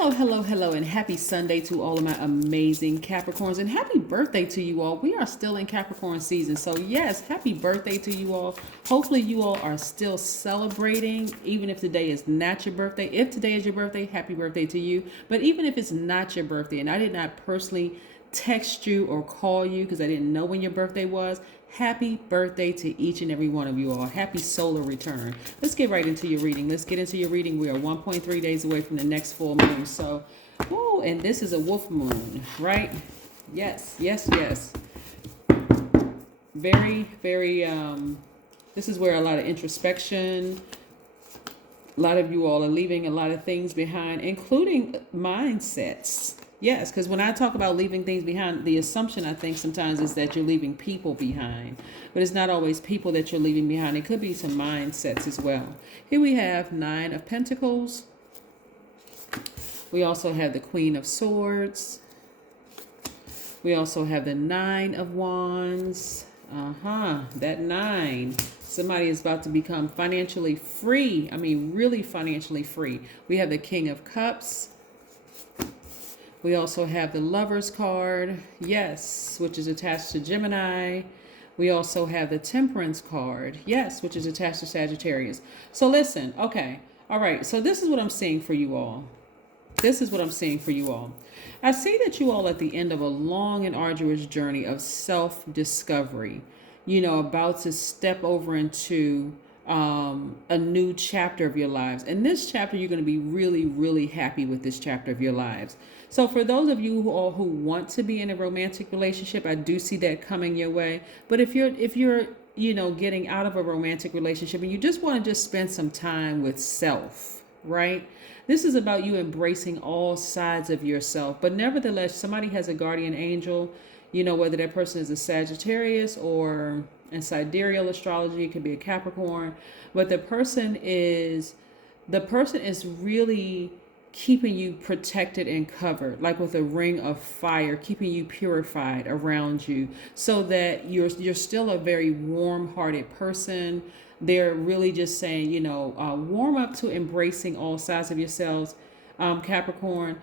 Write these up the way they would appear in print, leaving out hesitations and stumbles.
Hello, hello, hello, and happy Sunday to all of my amazing Capricorns, and happy birthday to you all. We are still in Capricorn season, so yes, happy birthday to you all. Hopefully you all are still celebrating, even if today is not your birthday. If today is your birthday, happy birthday to you. But even if it's not your birthday, and I did not personally text you or call you because I didn't know when your birthday was, happy birthday to each and every one of you all. Happy solar return. Let's get right into your reading. Let's get into your reading. We are 1.3 days away from the next full moon. So, and this is a wolf moon, right? Yes, yes, yes. Very, very, this is where a lot of introspection, a lot of you all are leaving a lot of things behind, including mindsets. Yes, because when I talk about leaving things behind, the assumption I think sometimes is that you're leaving people behind. But it's not always people that you're leaving behind. It could be some mindsets as well. Here we have 9 of Pentacles. We also have the Queen of Swords. We also have the 9 of Wands. That 9. Somebody is about to become financially free. I mean, really financially free. We have the King of Cups. We also have the Lover's card, yes, which is attached to Gemini. We also have the Temperance card, yes, which is attached to Sagittarius. So listen, okay, all right, so this is what I'm seeing for you all. This is what I'm seeing for you all. I see that you all at the end of a long and arduous journey of self-discovery, about to step over into a new chapter of your lives. And this chapter, you're going to be really, really happy with this chapter of your lives. So for those of you who want to be in a romantic relationship, I do see that coming your way. But if you're getting out of a romantic relationship and you just want to just spend some time with self, right? This is about you embracing all sides of yourself. But nevertheless, somebody has a guardian angel, whether that person is a Sagittarius or in sidereal astrology, it could be a Capricorn. But the person is really keeping you protected and covered, like with a ring of fire, keeping you purified around you, so that you're still a very warm-hearted person. They're really just saying, warm up to embracing all sides of yourselves, Capricorn,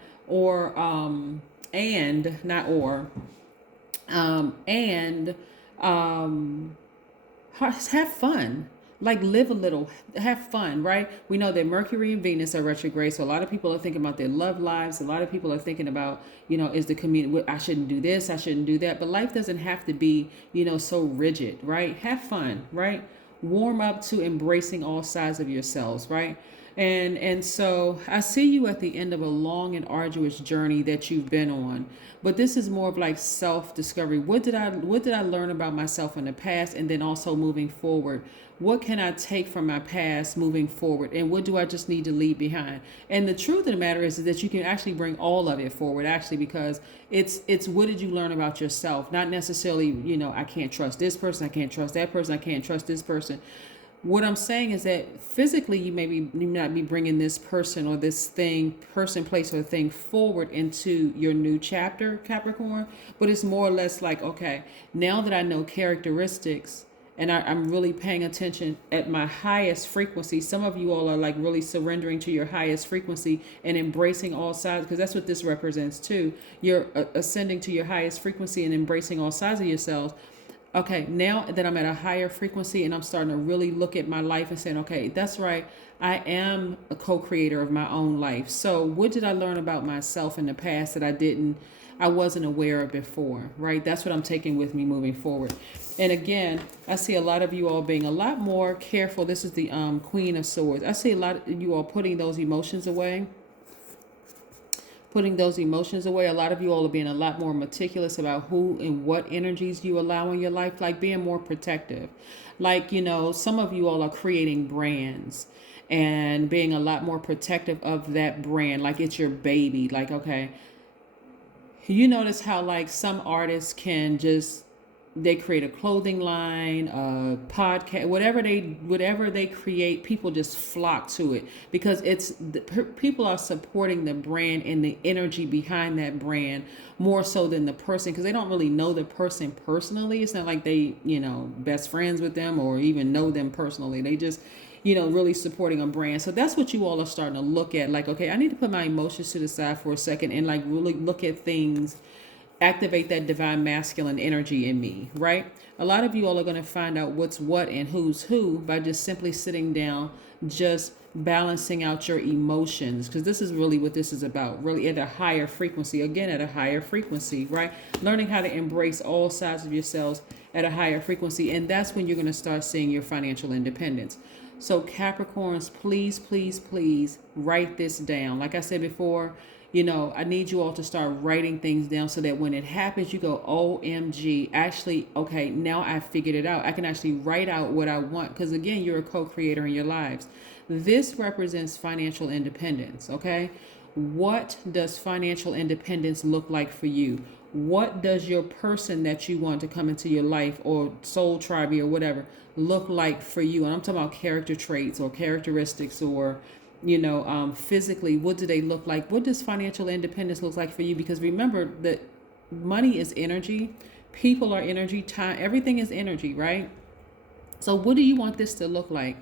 have fun. Like, live a little, have fun, right? We know that Mercury and Venus are retrograde, so a lot of people are thinking about their love lives. A lot of people are thinking about, is the community, I shouldn't do this, I shouldn't do that. But life doesn't have to be, so rigid, right? Have fun, right? Warm up to embracing all sides of yourselves, right? And so I see you at the end of a long and arduous journey that you've been on. But this is more of like self-discovery. What did I learn about myself in the past? And then also moving forward, what can I take from my past moving forward? And what do I just need to leave behind? And the truth of the matter is that you can actually bring all of it forward, actually, because it's what did you learn about yourself? Not necessarily, I can't trust this person, I can't trust that person, I can't trust this person. What I'm saying is that physically you may not be bringing this person or this thing, person, place, or thing forward into your new chapter, Capricorn. But it's more or less like, okay, now that I know characteristics and I'm really paying attention at my highest frequency. Some of you all are like really surrendering to your highest frequency and embracing all sides, because that's what this represents too. You're ascending to your highest frequency and embracing all sides of yourselves. Okay, now that I'm at a higher frequency and I'm starting to really look at my life and saying, okay, that's right, I am a co-creator of my own life. So what did I learn about myself in the past that I wasn't aware of before, right? That's what I'm taking with me moving forward. And again, I see a lot of you all being a lot more careful. This is the Queen of Swords. I see a lot of you all putting those emotions away. A lot of you all are being a lot more meticulous about who and what energies you allow in your life, like being more protective. Like, some of you all are creating brands and being a lot more protective of that brand, like it's your baby. Like, okay, you notice how like some artists can they create a clothing line, a podcast, whatever they create, people just flock to it because people are supporting the brand and the energy behind that brand more so than the person, because they don't really know the person personally. It's not like they, best friends with them or even know them personally. They just, really supporting a brand. So that's what you all are starting to look at. Like, okay, I need to put my emotions to the side for a second and like really look at things, activate that divine masculine energy in me, right? A lot of you all are going to find out what's what and who's who by just simply sitting down, just balancing out your emotions, because this is really what this is about, really at a higher frequency. Again, at a higher frequency, right? Learning how to embrace all sides of yourselves at a higher frequency. And that's when you're going to start seeing your financial independence. So Capricorns, please, please, please write this down. Like I said before, I need you all to start writing things down so that when it happens, you go, OMG, actually, okay, now I figured it out. I can actually write out what I want. Because again, you're a co-creator in your lives. This represents financial independence, okay? What does financial independence look like for you? What does your person that you want to come into your life, or soul tribe or whatever, look like for you? And I'm talking about character traits or characteristics, or physically, what do they look like? What does financial independence look like for you? Because remember that money is energy, people are energy, time, everything is energy, right? So what do you want this to look like?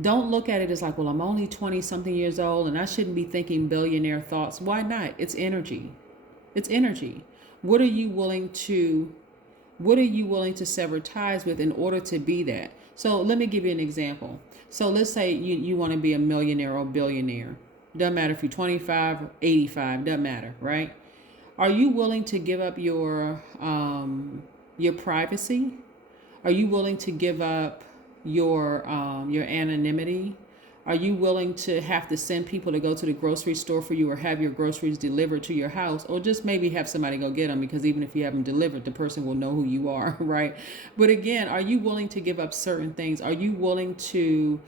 Don't look at it as like, well, I'm only 20 something years old and I shouldn't be thinking billionaire thoughts. Why not? It's energy. It's energy. What are you willing to sever ties with in order to be that? So let me give you an example. So let's say you want to be a millionaire or billionaire. Doesn't matter if you're 25 or 85, doesn't matter, right? Are you willing to give up your privacy? Are you willing to give up your anonymity? Are you willing to have to send people to go to the grocery store for you, or have your groceries delivered to your house, or just maybe have somebody go get them? Because even if you have them delivered, the person will know who you are, right? But again, are you willing to give up certain things? Are you willing to,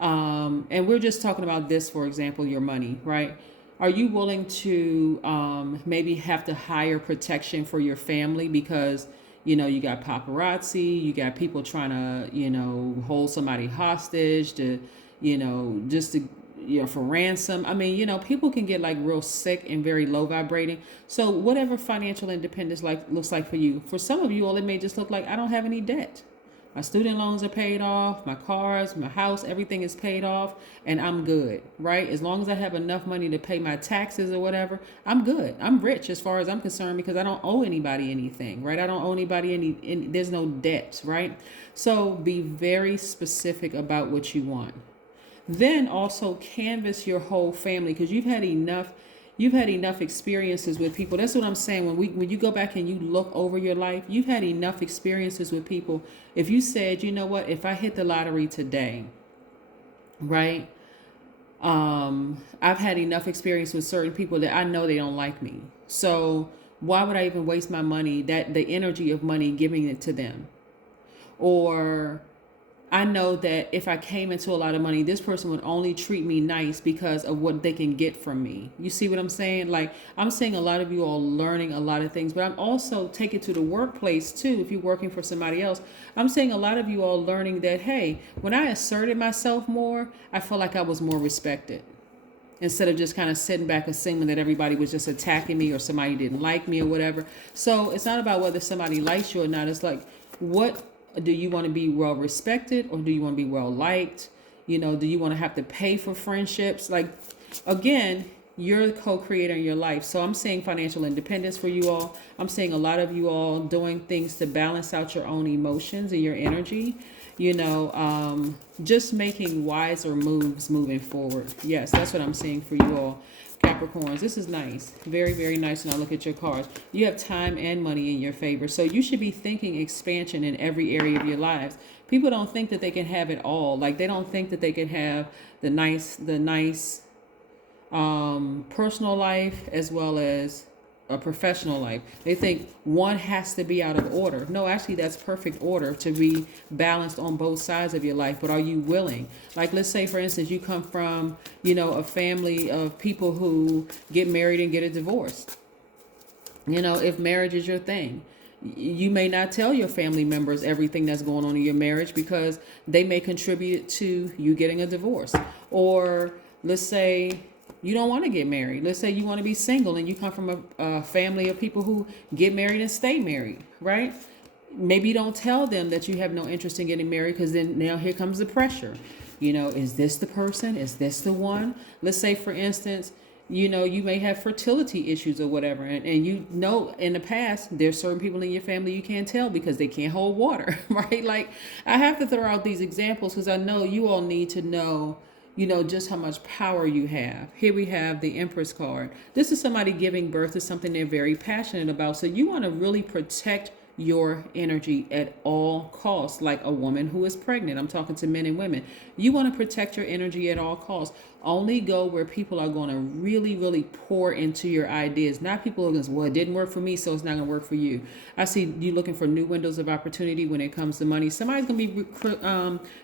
and we're just talking about this, for example, your money, right? Are you willing to maybe have to hire protection for your family because you got paparazzi, you got people trying to, hold somebody hostage to, just to, for ransom. I mean, people can get like real sick and very low vibrating. So whatever financial independence looks like for you. For some of you all, it may just look like, I don't have any debt. My student loans are paid off, my cars, my house, everything is paid off, and I'm good, right? As long as I have enough money to pay my taxes or whatever, I'm good. I'm rich as far as I'm concerned, because I don't owe anybody anything, right? I don't owe anybody any there's no debt, right? So be very specific about what you want. Then also canvas your whole family, because you've had enough experiences with people. That's what I'm saying. When you go back and you look over your life, you've had enough experiences with people. If you said, you know what, if I hit the lottery today, right? I've had enough experience with certain people that I know they don't like me. So why would I even waste my money, the energy of money, giving it to them? Or I know that if I came into a lot of money, this person would only treat me nice because of what they can get from me. You see what I'm saying? Like, I'm saying a lot of you all learning a lot of things, but I'm also taking to the workplace too. If you're working for somebody else, I'm saying a lot of you all learning that, hey, when I asserted myself more, I felt like I was more respected. Instead of just kind of sitting back assuming that everybody was just attacking me or somebody didn't like me or whatever. So it's not about whether somebody likes you or not. It's like, what do you want to be well respected, or do you want to be well liked? Do you want to have to pay for friendships? Like, again, you're the co-creator in your life. So I'm saying financial independence for you all. I'm saying a lot of you all doing things to balance out your own emotions and your energy. Just making wiser moves moving forward. Yes, that's what I'm saying for you all. Capricorns, this is nice. Very, very nice. When I look at your cards, you have time and money in your favor. So you should be thinking expansion in every area of your lives. People don't think that they can have it all. Like, they don't think that they can have the nice personal life as well as a professional life. They think one has to be out of order. No, actually, that's perfect order to be balanced on both sides of your life. But are you willing? Like, let's say, for instance, you come from, a family of people who get married and get a divorce. If marriage is your thing, you may not tell your family members everything that's going on in your marriage because they may contribute to you getting a divorce. Or let's say you don't want to get married. Let's say you want to be single and you come from a family of people who get married and stay married, right? Maybe you don't tell them that you have no interest in getting married, because then now here comes the pressure. Is this the person? Is this the one? Let's say, for instance, you may have fertility issues or whatever. And in the past, there's certain people in your family you can't tell because they can't hold water, right? Like, I have to throw out these examples because I know you all need to know, just how much power you have. Here we have the Empress card. This is somebody giving birth to something they're very passionate about. So you want to really protect your energy at all costs, like a woman who is pregnant. I'm talking to men and women. You want to protect your energy at all costs. Only go where people are going to really, really pour into your ideas. Not people who are going to say, well, it didn't work for me, so it's not going to work for you. I see you looking for new windows of opportunity when it comes to money. Somebody's going to be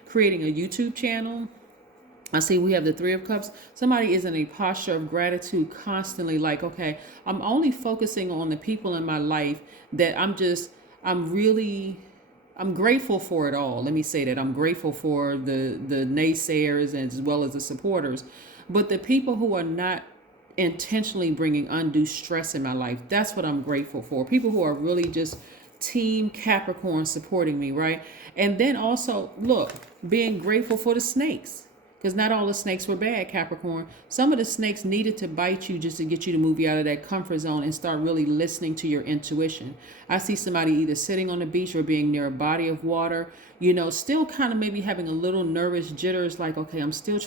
creating a YouTube channel. I see we have the Three of Cups. Somebody is in a posture of gratitude constantly, like, okay, I'm only focusing on the people in my life that I'm grateful for it all. Let me say that. I'm grateful for the naysayers as well as the supporters. But the people who are not intentionally bringing undue stress in my life, that's what I'm grateful for. People who are really just team Capricorn supporting me, right? And then also, look, being grateful for the snakes. Because not all the snakes were bad, Capricorn. Some of the snakes needed to bite you just to get you to move you out of that comfort zone and start really listening to your intuition. I see somebody either sitting on the beach or being near a body of water, still kind of maybe having a little nervous jitters, like, okay, I'm still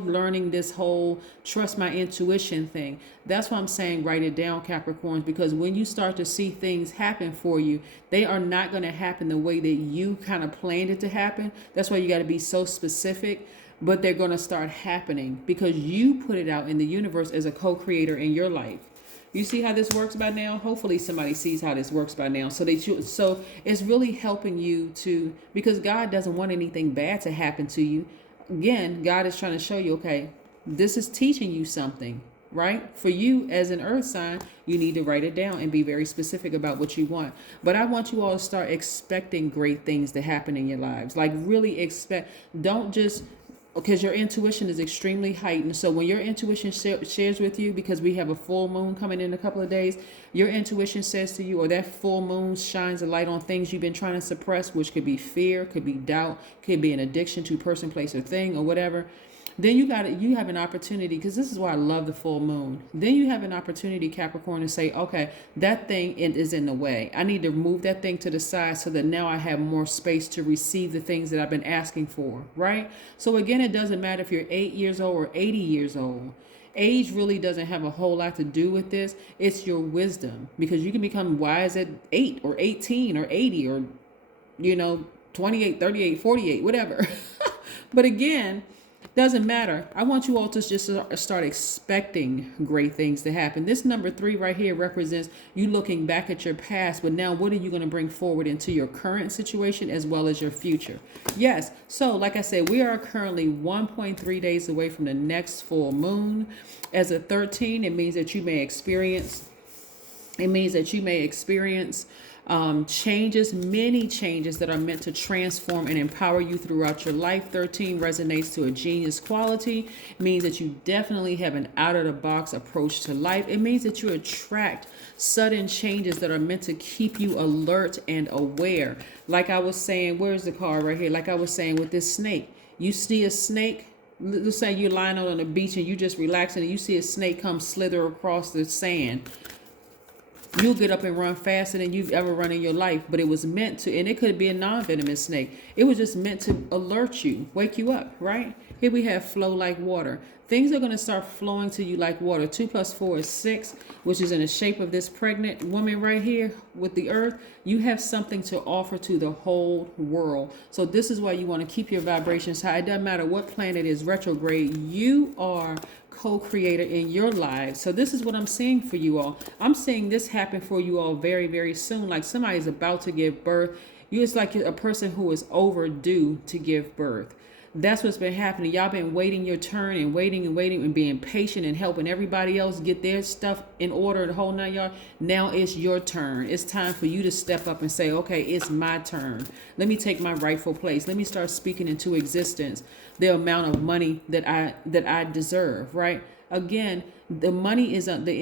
learning this whole trust my intuition thing. That's why I'm saying write it down, Capricorns, because when you start to see things happen for you, they are not going to happen the way that you kind of planned it to happen. That's why you got to be so specific. But they're going to start happening because you put it out in the universe as a co-creator in your life. You see how this works by now? Hopefully somebody sees how this works by now. So it's really helping you because God doesn't want anything bad to happen to you. Again, God is trying to show you, okay, this is teaching you something, right? For you as an earth sign, you need to write it down and be very specific about what you want. But I want you all to start expecting great things to happen in your lives. Like, really don't just, because your intuition is extremely heightened. So when your intuition shares with you, because we have a full moon coming in a couple of days, your intuition says to you, or that full moon shines a light on things you've been trying to suppress, which could be fear, could be doubt, could be an addiction to person, place, or thing, or whatever. Then you have an opportunity, because this is why I love the full moon. Then you have an opportunity, Capricorn, to say, okay, that thing is in the way. I need to move that thing to the side so that now I have more space to receive the things that I've been asking for, right? So again, it doesn't matter if you're 8 years old or 80 years old. Age really doesn't have a whole lot to do with this. It's your wisdom, because you can become wise at 8 or 18 or 80 or, 28, 38, 48, whatever. But again, doesn't matter. I want you all to just start expecting great things to happen. This number 3 right here represents you looking back at your past, but now what are you going to bring forward into your current situation as well as your future? Yes. So like I said, we are currently 1.3 days away from the next full moon. As a 13, it means that you may experience many changes that are meant to transform and empower you throughout your life. 13 resonates to a genius quality. It means that you definitely have an out-of-the-box approach to life. It means that you attract sudden changes that are meant to keep you alert and aware. Like I was saying, where's the card right here? Like I was saying with this snake. You see a snake, let's say you're lying out on the beach and you just relaxing and you see a snake come slither across the sand. You'll get up and run faster than you've ever run in your life. But it was meant to, and it could be a non-venomous snake. It was just meant to alert you, wake you up, right? Here we have flow like water. Things are going to start flowing to you like water. 2 + 4 is 6, which is in the shape of this pregnant woman right here with the earth. You have something to offer to the whole world. So this is why you want to keep your vibrations high. It doesn't matter what planet is retrograde. You are co-creator in your lives. So this is what I'm seeing for you all. I'm seeing this happen for you all very, very soon. Like somebody's about to give birth. It's like a person who is overdue to give birth. That's what's been happening. Y'all been waiting your turn and waiting and being patient and helping everybody else get their stuff in order, the whole 9 yards. Now it's your turn. It's time for you to step up and say, okay, it's my turn. Let me take my rightful place. Let me start speaking into existence the amount of money that I deserve, right? Again, the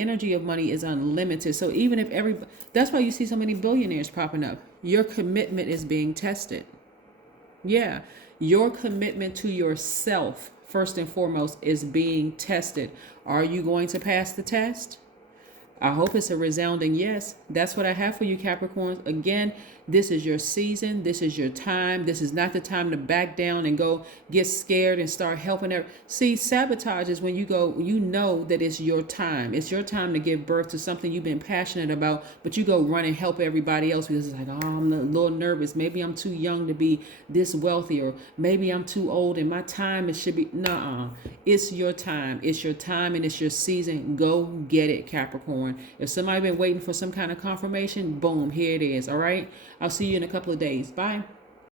energy of money is unlimited. So even if that's why you see so many billionaires popping up. Your commitment is being tested. Yeah. Your commitment to yourself, first and foremost, is being tested. Are you going to pass the test? I hope it's a resounding yes. That's what I have for you, Capricorns. Again, this is your season. This is your time. This is not the time to back down and go get scared and start helping. See, sabotage is when you go, you know that it's your time. It's your time to give birth to something you've been passionate about, but you go run and help everybody else because it's like, oh, I'm a little nervous. Maybe I'm too young to be this wealthy, or maybe I'm too old and my time, it should be, nuh-uh. It's your time. It's your time and it's your season. Go get it, Capricorn. If somebody been waiting for some kind of confirmation, boom, here it is. All right. I'll see you in a couple of days. Bye.